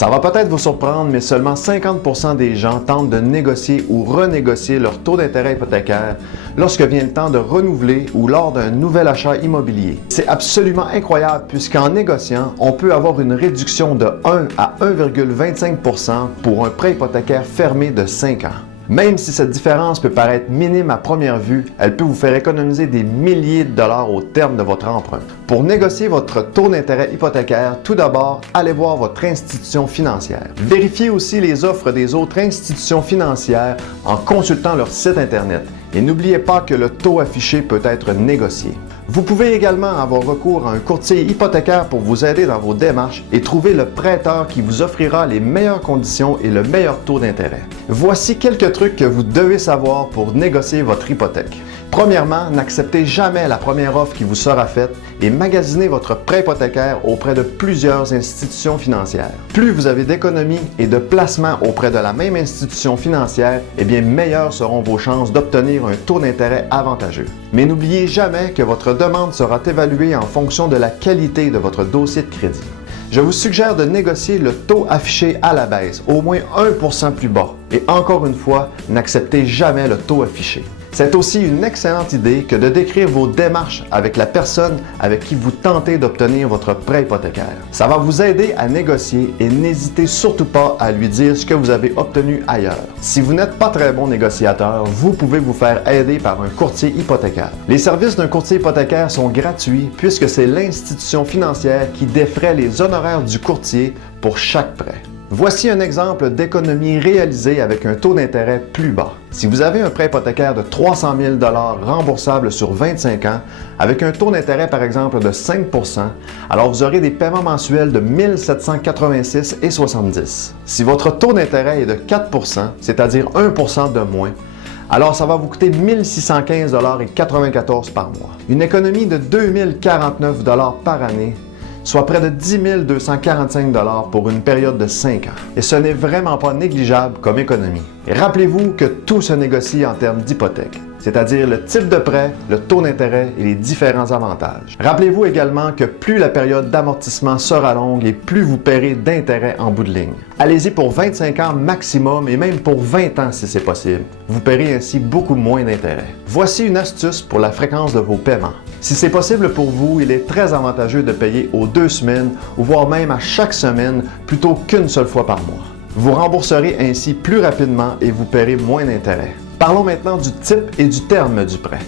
Ça va peut-être vous surprendre, mais seulement 50% des gens tentent de négocier ou renégocier leur taux d'intérêt hypothécaire lorsque vient le temps de renouveler ou lors d'un nouvel achat immobilier. C'est absolument incroyable puisqu'en négociant, on peut avoir une réduction de 1 à 1,25% pour un prêt hypothécaire fermé de 5 ans. Même si cette différence peut paraître minime à première vue, elle peut vous faire économiser des milliers de dollars au terme de votre emprunt. Pour négocier votre taux d'intérêt hypothécaire, tout d'abord, allez voir votre institution financière. Vérifiez aussi les offres des autres institutions financières en consultant leur site Internet. Et n'oubliez pas que le taux affiché peut être négocié. Vous pouvez également avoir recours à un courtier hypothécaire pour vous aider dans vos démarches et trouver le prêteur qui vous offrira les meilleures conditions et le meilleur taux d'intérêt. Voici quelques trucs que vous devez savoir pour négocier votre hypothèque. Premièrement, n'acceptez jamais la première offre qui vous sera faite et magasinez votre prêt hypothécaire auprès de plusieurs institutions financières. Plus vous avez d'économies et de placements auprès de la même institution financière, bien meilleures seront vos chances d'obtenir un taux d'intérêt avantageux. Mais n'oubliez jamais que votre demande sera évaluée en fonction de la qualité de votre dossier de crédit. Je vous suggère de négocier le taux affiché à la baisse, au moins 1% plus bas. Et encore une fois, n'acceptez jamais le taux affiché. C'est aussi une excellente idée que de décrire vos démarches avec la personne avec qui vous tentez d'obtenir votre prêt hypothécaire. Ça va vous aider à négocier et n'hésitez surtout pas à lui dire ce que vous avez obtenu ailleurs. Si vous n'êtes pas très bon négociateur, vous pouvez vous faire aider par un courtier hypothécaire. Les services d'un courtier hypothécaire sont gratuits puisque c'est l'institution financière qui défraie les honoraires du courtier pour chaque prêt. Voici un exemple d'économie réalisée avec un taux d'intérêt plus bas. Si vous avez un prêt hypothécaire de 300 000 $ remboursable sur 25 ans, avec un taux d'intérêt par exemple de 5 %, alors vous aurez des paiements mensuels de 1 786,70 $. Si votre taux d'intérêt est de 4 %, c'est-à-dire 1 % de moins, alors ça va vous coûter 1 615,94 $ par mois. Une économie de 2 049 $ par année, soit près de 10 245 $ pour une période de 5 ans. Et ce n'est vraiment pas négligeable comme économie. Et rappelez-vous que tout se négocie en termes d'hypothèque, c'est-à-dire le type de prêt, le taux d'intérêt et les différents avantages. Rappelez-vous également que plus la période d'amortissement sera longue et plus vous paierez d'intérêt en bout de ligne. Allez-y pour 25 ans maximum et même pour 20 ans si c'est possible. Vous paierez ainsi beaucoup moins d'intérêt. Voici une astuce pour la fréquence de vos paiements. Si c'est possible pour vous, il est très avantageux de payer aux 2 semaines ou voire même à chaque semaine plutôt qu'une seule fois par mois. Vous rembourserez ainsi plus rapidement et vous paierez moins d'intérêt. Parlons maintenant du type et du terme du prêt.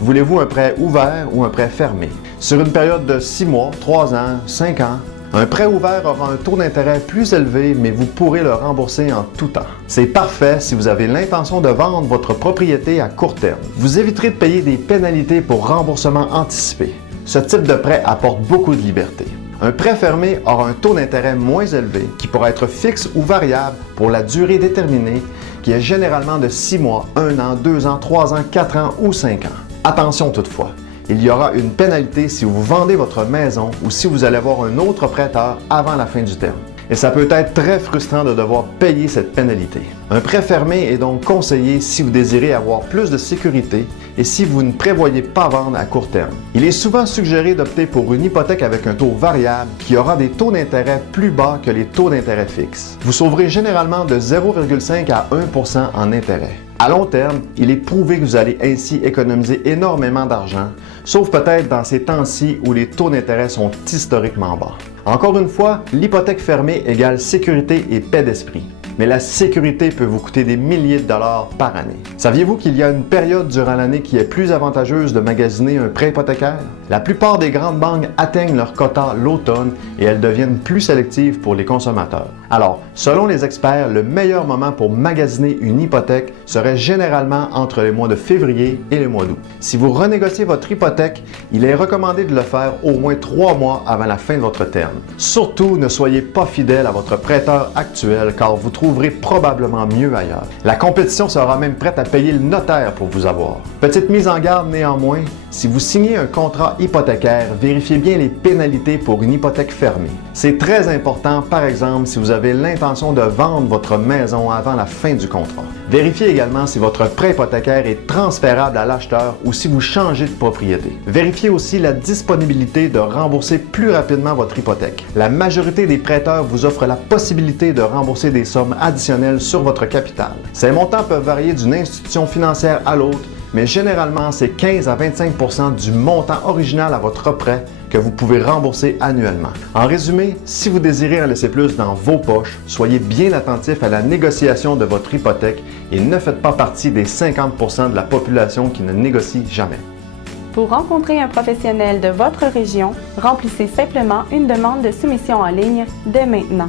Voulez-vous un prêt ouvert ou un prêt fermé? Sur une période de 6 mois, 3 ans, 5 ans, un prêt ouvert aura un taux d'intérêt plus élevé, mais vous pourrez le rembourser en tout temps. C'est parfait si vous avez l'intention de vendre votre propriété à court terme. Vous éviterez de payer des pénalités pour remboursement anticipé. Ce type de prêt apporte beaucoup de liberté. Un prêt fermé aura un taux d'intérêt moins élevé qui pourra être fixe ou variable pour la durée déterminée qui est généralement de 6 mois, 1 an, 2 ans, 3 ans, 4 ans ou 5 ans. Attention toutefois, il y aura une pénalité si vous vendez votre maison ou si vous allez avoir un autre prêteur avant la fin du terme. Et ça peut être très frustrant de devoir payer cette pénalité. Un prêt fermé est donc conseillé si vous désirez avoir plus de sécurité et si vous ne prévoyez pas vendre à court terme. Il est souvent suggéré d'opter pour une hypothèque avec un taux variable qui aura des taux d'intérêt plus bas que les taux d'intérêt fixes. Vous sauverez généralement de 0,5 à 1 % en intérêt. À long terme, il est prouvé que vous allez ainsi économiser énormément d'argent, sauf peut-être dans ces temps-ci où les taux d'intérêt sont historiquement bas. Encore une fois, l'hypothèque fermée égale sécurité et paix d'esprit. Mais la sécurité peut vous coûter des milliers de dollars par année. Saviez-vous qu'il y a une période durant l'année qui est plus avantageuse de magasiner un prêt hypothécaire? La plupart des grandes banques atteignent leur quota l'automne et elles deviennent plus sélectives pour les consommateurs. Alors, selon les experts, le meilleur moment pour magasiner une hypothèque serait généralement entre les mois de février et le mois d'août. Si vous renégociez votre hypothèque, il est recommandé de le faire au moins 3 mois avant la fin de votre terme. Surtout, ne soyez pas fidèle à votre prêteur actuel car vous trouverez probablement mieux ailleurs. La compétition sera même prête à payer le notaire pour vous avoir. Petite mise en garde néanmoins, si vous signez un contrat hypothécaire, vérifiez bien les pénalités pour une hypothèque fermée. C'est très important, par exemple, si vous avez avez l'intention de vendre votre maison avant la fin du contrat. Vérifiez également si votre prêt hypothécaire est transférable à l'acheteur ou si vous changez de propriété. Vérifiez aussi la disponibilité de rembourser plus rapidement votre hypothèque. La majorité des prêteurs vous offrent la possibilité de rembourser des sommes additionnelles sur votre capital. Ces montants peuvent varier d'une institution financière à l'autre, mais généralement, c'est 15 à 25 du montant original à votre prêt que vous pouvez rembourser annuellement. En résumé, si vous désirez en laisser plus dans vos poches, soyez bien attentif à la négociation de votre hypothèque et ne faites pas partie des 50 de la population qui ne négocie jamais. Pour rencontrer un professionnel de votre région, remplissez simplement une demande de soumission en ligne dès maintenant.